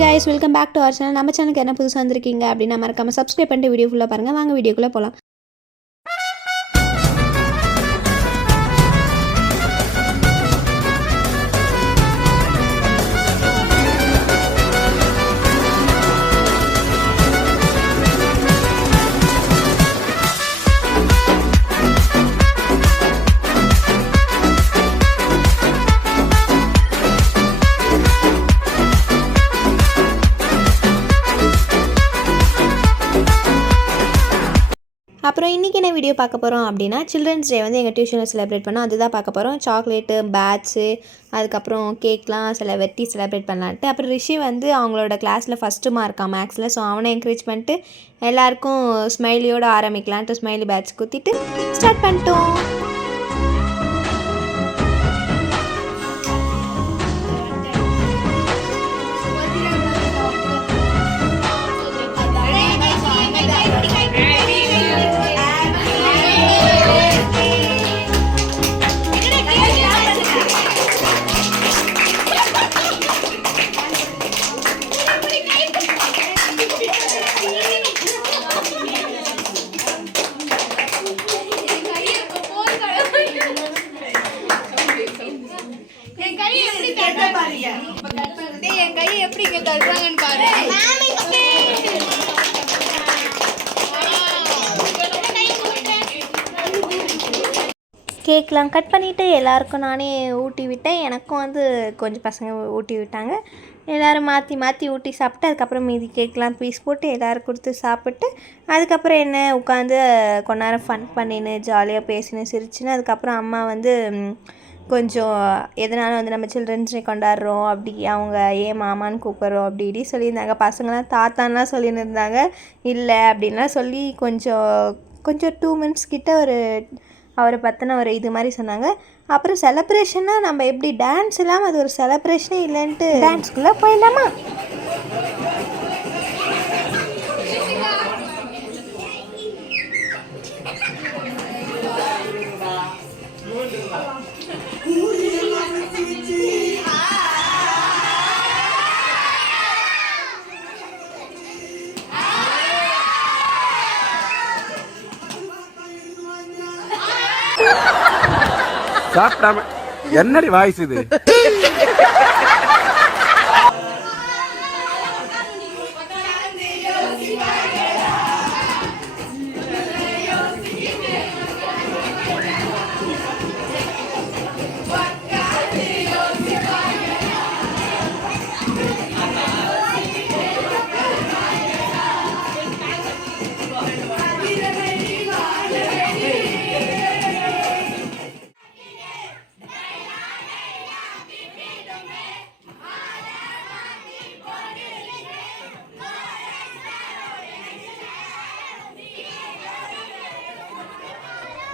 guys, welcome back to our channel. நம்ம சேனலுக்கு என்ன புதுசா வந்திருக்கீங்க அப்படினா மறக்காம subscribe பண்ணிட்டு வீடியோ ஃபுல்லா பாருங்க. வாங்க வீடியோக்குள்ள போலாம். அப்புறம் இன்றைக்கி என்ன வீடியோ பார்க்க போகிறோம் அப்படின்னா சில்ட்ரன்ஸ் டே வந்து எங்கள் டியூஷனில் செலிப்ரேட் பண்ணோம். அதுதான் பார்க்க போகிறோம். சாக்லேட்டு, பேட்ஸு, அதுக்கப்புறம் கேக்லாம் வெட்டி செலிப்ரேட் பண்ணலான்ட்டு. அப்புறம் ரிஷி வந்து அவங்களோட கிளாஸில் ஃபஸ்ட்டு மார்க்கான் மேக்ஸில். ஸோ அவனை என்கரேஜ் பண்ணிட்டு எல்லாேருக்கும் ஸ்மைலியோடு ஆரம்பிக்கலான்ட்டு ஸ்மைலி பேட்ச் குத்திட்டு ஸ்டார்ட் பண்ணிட்டோம். கேக்லாம் கட் பண்ணிவிட்டு எல்லாருக்கும் நானே ஊட்டி விட்டேன். எனக்கும் வந்து கொஞ்சம் பசங்க ஊட்டி விட்டாங்க. எல்லோரும் மாற்றி மாற்றி ஊட்டி சாப்பிட்டு அதுக்கப்புறம் மீதி கேக்லாம் பீஸ் போட்டு எல்லோரும் கொடுத்து சாப்பிட்டு அதுக்கப்புறம் என்ன உட்காந்து கொஞ்ச நேரம் ஃபன் பண்ணின்னு ஜாலியாக பேசினு சிரிச்சுன்னு அதுக்கப்புறம் அம்மா வந்து கொஞ்சம் எதனாலும் வந்து நம்ம சில்ட்ரன்ஸ் டே கொண்டாடுறோம் அப்படி அவங்க ஏன் மாமான்னு கூப்பிட்றோம் அப்படி இப்படி சொல்லியிருந்தாங்க. பசங்களாம் தாத்தான்லாம் சொல்லின்னு இருந்தாங்க. இல்லை அப்படின்லாம் சொல்லி கொஞ்சம் 2 minutes கிட்ட அவரை பற்றின ஒரு இது மாதிரி சொன்னாங்க. அப்புறம் செலப்ரேஷன்னா நம்ம எப்படி டான்ஸ் இல்லாமல் அது ஒரு செலப்ரேஷனே இல்லைன்ட்டு டான்ஸ்குள்ளே போயிடலாமா? சாப்பிடாம என்னடி வாய்ஸ் இது?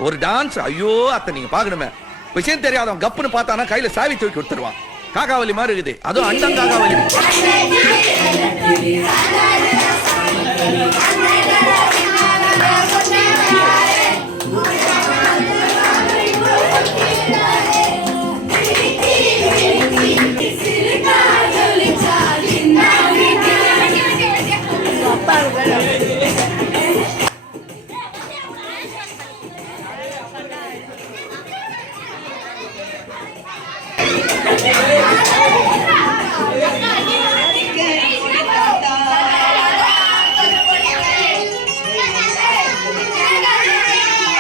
ஒரு டான்ஸ் ஐயோ அத்தை நீங்க பாக்கணுமே. விஷயம் தெரியாதவன் கப்புன்னு பார்த்தானா கையில சாவி தூக்கி கொடுத்துருவான். காக்காவலி மாதிரி இருக்குது. அதுவும் அண்டம் காக்காவலி.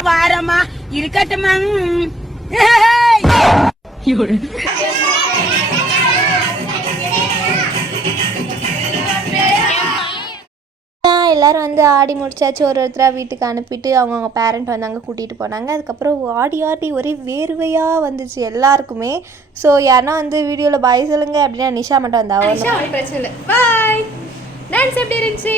வாரமா இருக்கட்டுமா? எல்லோரும் வந்து ஆடி முடிச்சாச்சு. ஒருத்தராக வீட்டுக்கு அனுப்பிட்டு அவங்கவுங்க பேரண்ட் வந்து அங்கே கூட்டிகிட்டு போனாங்க. அதுக்கப்புறம் ஆடி ஒரே வேர்வையாக வந்துச்சு எல்லாருக்குமே. ஸோ யாருன்னா வந்து வீடியோவில் பாய் சொல்லுங்க அப்படின்னா நிஷா மட்டும் வந்தா பிரச்சனை இல்லை. பாய். டான்ஸ் எப்படி இருந்துச்சு?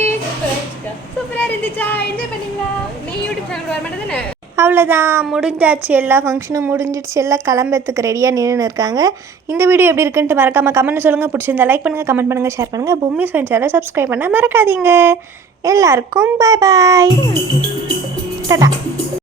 சூப்பராக இருந்துச்சா? என்ஜாய் பண்ணீங்களா? நீ யூடியூப் சேனல் வர மாட்டே தானே? அவ்வளோதான், முடிஞ்சாச்சு. எல்லா ஃபங்க்ஷனும் முடிஞ்சிடுச்சு. எல்லாம் கிளம்புறதுக்கு ரெடியாக நின்று இருக்காங்க. இந்த வீடியோ எப்படி இருக்குன்ட்டு மறக்காமல் கமெண்ட் சொல்லுங்கள். பிடிச்சிருந்தா லைக் பண்ணுங்கள், கமெண்ட் பண்ணுங்கள், ஷேர் பண்ணுங்கள். பொம்மி சேனலை சப்ஸ்கிரைப் பண்ண மறக்காதீங்க. எல்லாருக்கும் பாய் பாய், டாடா.